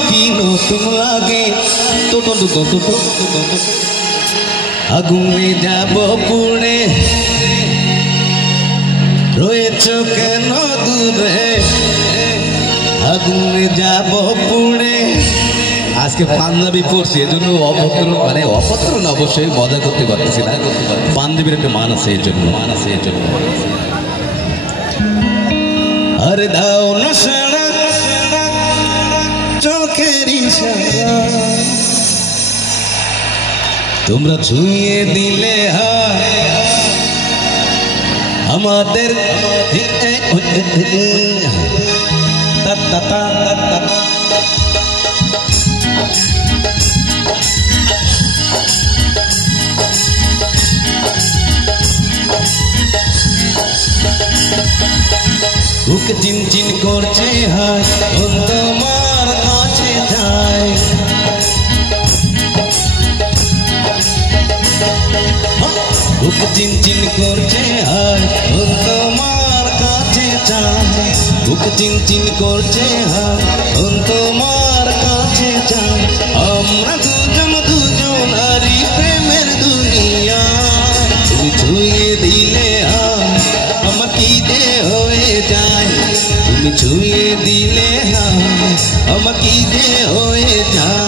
দেখি নতুন লাগে আগুনে যাব পুড়ে রয়েছ কেন দূরে আগুনে যাব পুড়ে। আজকে পাঞ্জাবি পড়ছি এজন্য অভদ্র মানে অভদ্র না অবশ্যই মজা করতে পারতেছি না পাঞ্জাবির একটা মান আছে এর জন্য আরে দাও না সারা চোখের ইশারা তোমরা ছুঁয়ে দিলে আমাদের বুক চিনচিন করছে হায় তোমার কাছে যায় বুক চিনচিন করছে হায় তোমার কাছে যায় বুক চিনচিন করছে হায় তোমার কাছে যায় আমরা দুজনারই প্রেমের দুনিয়া তুমি ছুঁয়ে দিলে আমার কি যে হয়ে যায় তুমি ছুঁয়ে দিলে আমার কি যে হয়ে যায়।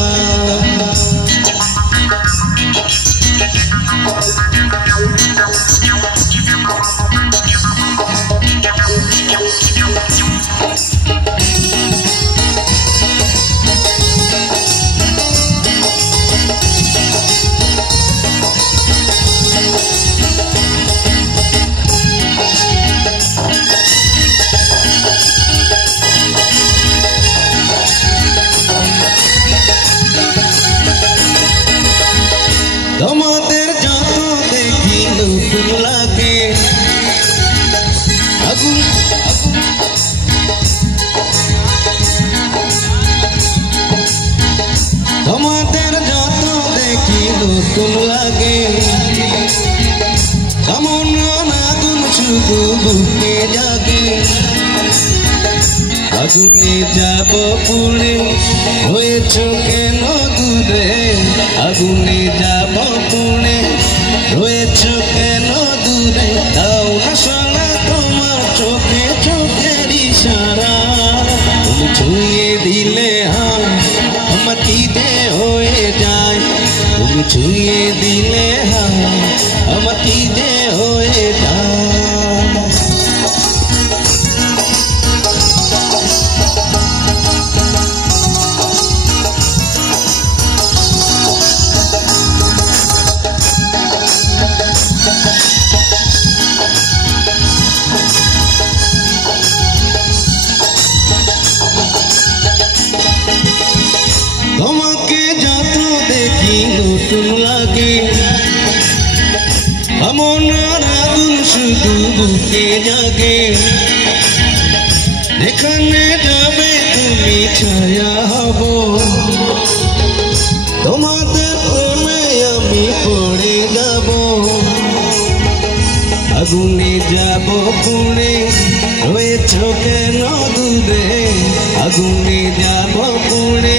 তোমাদের যত দেখি নতুন লাগে আগুন তোমাদের যত দেখি নতুন লাগে কেমন আগুন শুধু বুকে জাগে আগুনে যাব পুড়ে হয়েছ কেন দূরে আগুনে যাব পুড়ে রয়েছ কেন দূরে দাও না সারা তোমার চোখে চোখের ইশারা তুমি ছুঁয়ে দিলে আমার কি যে হয়ে যায় তুমি ছুঁয়ে দিলে আমার কি যে হয়ে যায়। তোমাকে যত দেখি নতুন লাগে এমন আগুন শুধু বুকে জাগে যেখানে যাবে তুমি ছায়া হব তোমাদের প্রেমে আমি পড়ে যাব আগুনে যাব পুড়ে রয়েছ কেন দূরে আগুনে যাব পুড়ে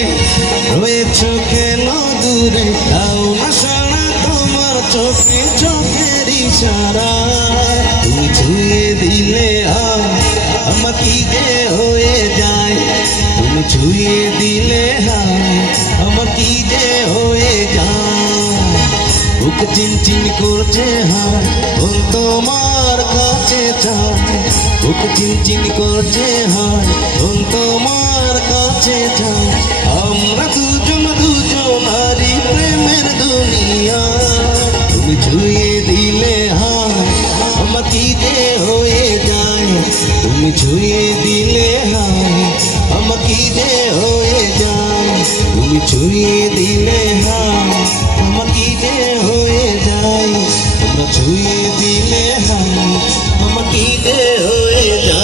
রয়েছ কেন দূরে দাও না সারা তোমার চোখে চোখের ইশারা তুমি ছুঁয়ে দিলে আমার কি যে হয়ে যায় তুমি ছুঁয়ে দিলে আমার কি যে হয়ে যায়। বুক চিনচিন করছে তোমার কাছে যায় বুক চিনচিন করছে তোমার কাছে যায় আমরা দুজনারই প্রেমের দুনিয়া তুমি ছুঁয়ে দিলে আমার কি যে হয়ে যায় তুমি ছুঁয়ে দিলে আমার কি যে হয়ে যায় তুমি ছুঁয়ে দিলে আমার কি যে হয়ে যায় তোমরা ছুঁয়ে দিলে আমার কি যে হয়ে যায়।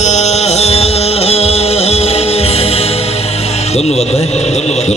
ধন্যবাদ ভাই ধন্যবাদ।